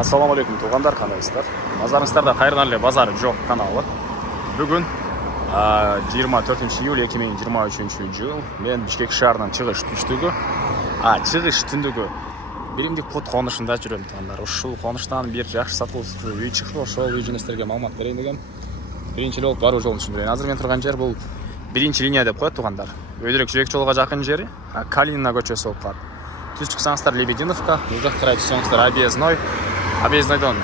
Ассаламу алейкум туғандар, қандайсыздар? Назарыңыздарда қайырдан эле базары жоқ каналы. Бүгін 24 июль 2023 жыл мен Бишкек шаарынан чыгыш түштүгү. Чыгыш түндүгү биримдик пут конушунда жүрөм туғандар. Ушул конуштан бир жакшы сатылуучу үй чыкты. Ошол үй жөнөстөргө маалымат берейин дегем. Биринчи жолу баруу жолун түшүндүрөйүн. Азыр мен турган жер бул биринчи линия деп коет туғандар. Өйдөрөөк жүрөк жолго жакын жери Калинина көчөсү болуп калат. Түз чыксаңыздар Лебединовка, бул жакка карай түшсөңүздөр Объезднойдон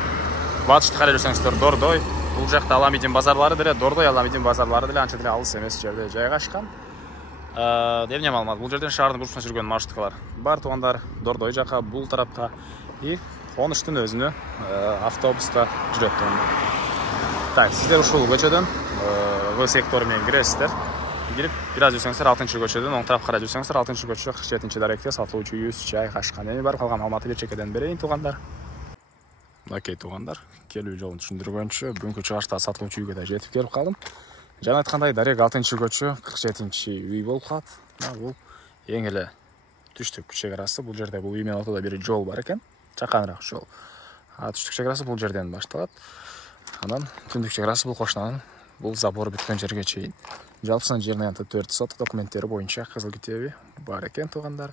батышты карай жүрсөңүздөр Дордой. Бул жакта Аламидин базарлары деле, Дордой, Аламидин базарлары деле анча деле алыс эмес жерде жайгашкан. Эмне маалымат, бул жерден шаардын бурчуна жүргөн маршруткалар бар туғандар. Дордой жака, бул тарапка и конуштун өзүнө автобуста жүрөт туғандар. Так, сиздер ушул көчөдөн В сектору менен киресиздер. Кирип, бир аз жүрсөңүздөр 6-көчөдөн оң тарапка карай жүрсөңүздөр 6-көчө 47-даректе сатылуучу үй жайгашкан. Эми бар калган маалыматты бир чекеден берейин туғандар. Окей туғандар, келүү жолун түшүндүргөнчө бүгүнкү чыгышта сатылуучу үйгө да жетип келип калдым. Жана айткандай, дарек 6-көчө 47 үй болуп калат. Бул эң эле түштүк чек-арасы. Бул жерде бул үй менен ортодо бир жол бар экен, жаканыраак жол. Түштүк чек-арасы бул жерден башталат. Анан түндүк чек-арасы бул кошунанын бул забор бүткөн жерге чейин. Жалпысынан жеринен төрт сот документтери боюнча кызыл китеби бар экен туғандар.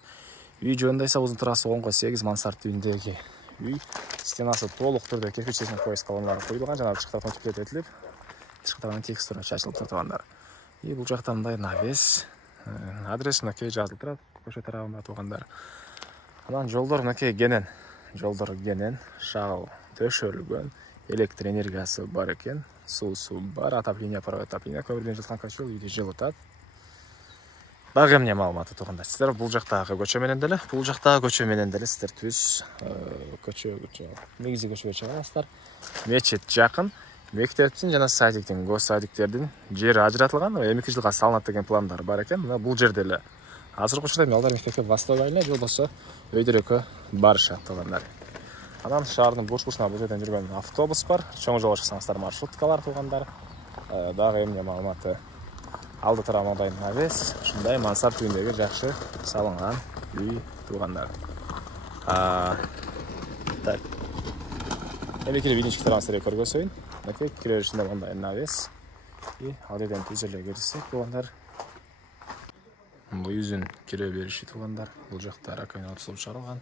Үй жөнүндө айсабыздын турасы 10-8 мансард түйүндөгү үй. Стенасы толук түрдө кирпичный пояс колоналары коюлган, жана тышкы тарабынан тиклет этилип, тышкы тарабынан текстура чачылып тугандар. И бул жакта мындай навес, адрес мынакей жазылып турат көчө тарабында тугандар. Анан жолдор мынакей кенен, шагыл төшөлгөн, электр энергиясы бар экен, суусу бар, отопление көмүрдөн жаткан көчө үйдү жылытат. Дагы эмне маалыматы тугандар? Сиздер бул жактагы көчө менен деле, сиздер түз көчө негизи көчөгө чыгасыздар. Мечит жакын, мектептин жана садиктин, госсадиктердин жери ажыратылган, 2 жылга салынат деген пландар бар экен. Мына бул жерде эле азыркы учурда балдар мектепке Восток айылына же болбосо өйдөрөккө барышат тугандар. Анан шаардын бурч-бурчуна бул жерден жүргөн автобус бар. Чоң жолго чыксаңыздар маршруткалар тугандар. Дагы эмне маалыматы? Алды тарабында навес, ушундай мансард түйүндөгү жакшы салынган үй тугандар. Так. Эми кирип биринчи трансфер көргөзөйүн. Мынакей кире беришинде мындай навес. И ал жерден түз эле кирсек тугандар. Бул үйүнүн кире бериши тугандар. Бул жакта раковина тусуп чыгарылган.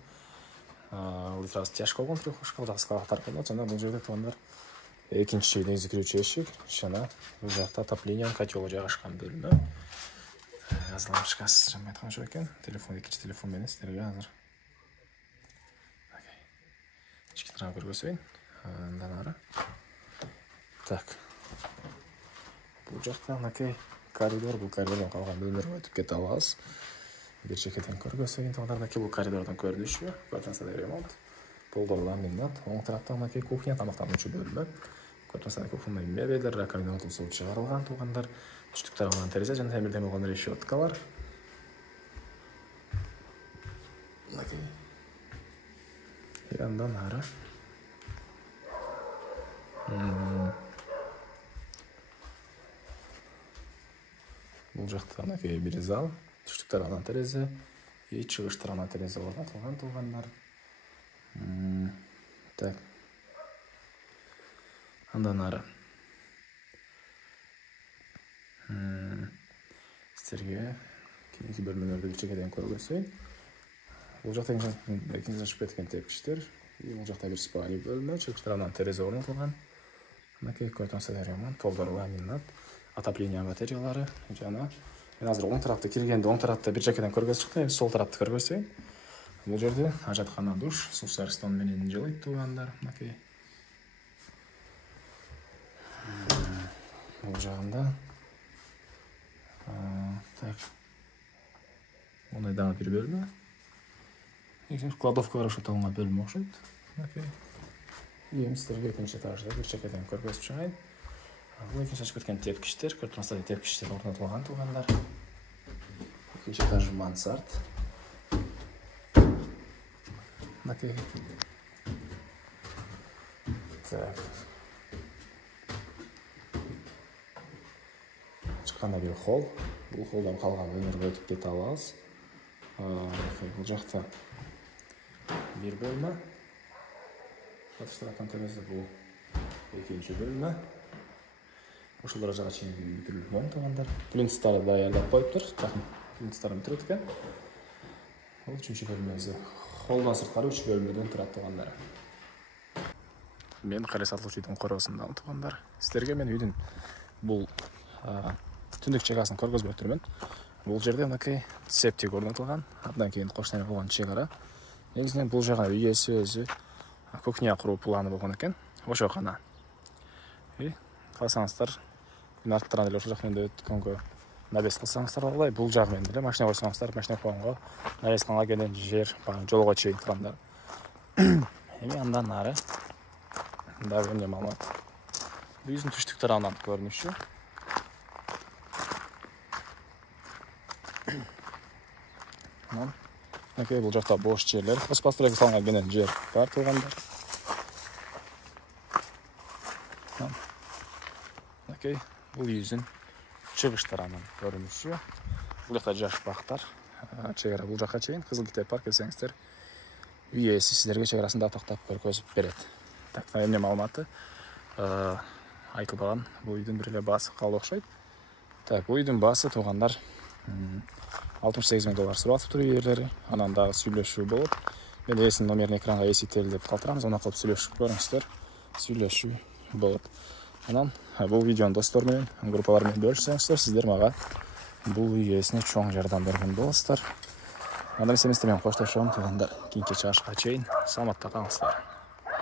Бул сразу тяжко болгон трехушка, скалаттар коюлат. Жана бул жерде тугандар экинчи негизи кирүүчү эшик, жана бул жакта отопление котелу жайгашкан бөлмө. Лампочкасы жанбай аткан жок экен. Телефон, экинчи телефон менен сиздерге азыр. Ички тарабын көргөзөйүн. Андан ары. Так. Бул жакта мынакей коридор, бул коридордон калган бөлмөлөргө өтүп кете алабыз. Бир чекеден көргөзөйүн тугандар, бул коридордон көрүнүшү, квартирада ремонт. Полдор ламинат, оң тарапта мынакей кухня, тамактануучу бөлмө. Квартирада кухня мебелдер, раковина тусуп чыгарылган тугандар. Түштүк тарабынан терезе жана темирден болгон решеткалар. Мынакей. Андан ары. Бул жакта мынакей бир зал, түштүк тарабынан терезе, и чыгыш тарабынан терезе орнотулган тугандар. Так. Андан ары. Сиздерге кийинки бөлмөлөрдү бир чекеден көргөзөйүн. Бул жакта экинчи чыгып кеткен тепкичтер. Бул жакта бир спальня бөлмө, чыгыш тарабынан терезе орнотулган. Мынакей квартирада ремонт, полдор ламинат, отопление батареялары жана мен азыр оң тарапты киргенде оң тарапта бир чекеден көргөзүп чыктым, сол тарапты көргөзөйүн. Бул жерде ажаткана душ, суу сарыстон менен жылыйт тугандар, мынакей. Бул жагында. Так. Мындай дагы бир бөлмө. Кладовкалар ошотулган бөлмө окшойт. Мынакей. Эми сиздерге экинчи этажда бир чекеден көргөзүп чыгайын. Бул экинчи чыгып кеткен тепкичтер, квартирада тепкичтер орнотулган тугандар. Экинчи этаж мансард. Мынакей. Так. Чыкканда бир холл. Бул холлдон калган бөлмөлөргө өтүп кете алабыз. Бул жакта бир бөлмө. Satıştыратын тереза бұл екінші бөлме. Ошол даражага чейин бүтүрүлгөн туугандар. Плинтустарды даярдап коюптур. Жакын плинтустарын бүтүрөт экен. Бул үчүнчү бөлмөсү. Холдон сырткары 3 бөлмөдөн турат туугандар. Мен кара сатылуучу үйдүн короосундамын туугандар. Сиздерге мен үйдүн бул түндүк чегасын көргөзбөй турмун. Бул жерде мынакей септик орнотулган. Андан кийин коштойно болгон чегара. Негизинен бул жага үйөсү өзү кухня куруу планы болгон экен. Ошо гана. Калсаңыздар, мен арттаран эле ошол жактан өткөнгө навес кылсаңыздар албай, бул жагы менен эле машина койсоңуздар, машина койгонго навес кылганга келген жер, жолго чейин туугандар. Эми андан нары дагы эмне маалымат. Үйдүн түштүк тарабынан көрүнүшү. Мынакей бул жакта бош жерлер, постройка салынган менен жер бар туугандар. Мынакей бул үйдүн чыгыш тарабынан көрүнүшү. Бул жакта жаш бактар, чегара бул жакка чейин Кызыл Китеп бар, келсеңиздер. Үй ээси сиздерге чегарасын да токтоп көргөзүп берет. Так, эмне маалыматы айтылбаган. Бул үйдүн бир эле баасы калды окшойт. Так, бул үйдүн баасы туугандар $68,000 сурап атыптыр үй ээлери. Анан дагы сүйлөшүү болуп. Мен ээсинин номерин экранга эсителдеп калтырамыз, аны кылып сүйлөшүп көрүңүздөр. Сүйлөшүү болот. Анан бул видеону достор менен, группалар менен бөлүшсөңүздөр, сиздер мага бул үй ээсине чоң жардам берген болосуздар. Андан эмес менен коштошом туугандар. Кийинки чыгышка чейин саламатта калыңыздар.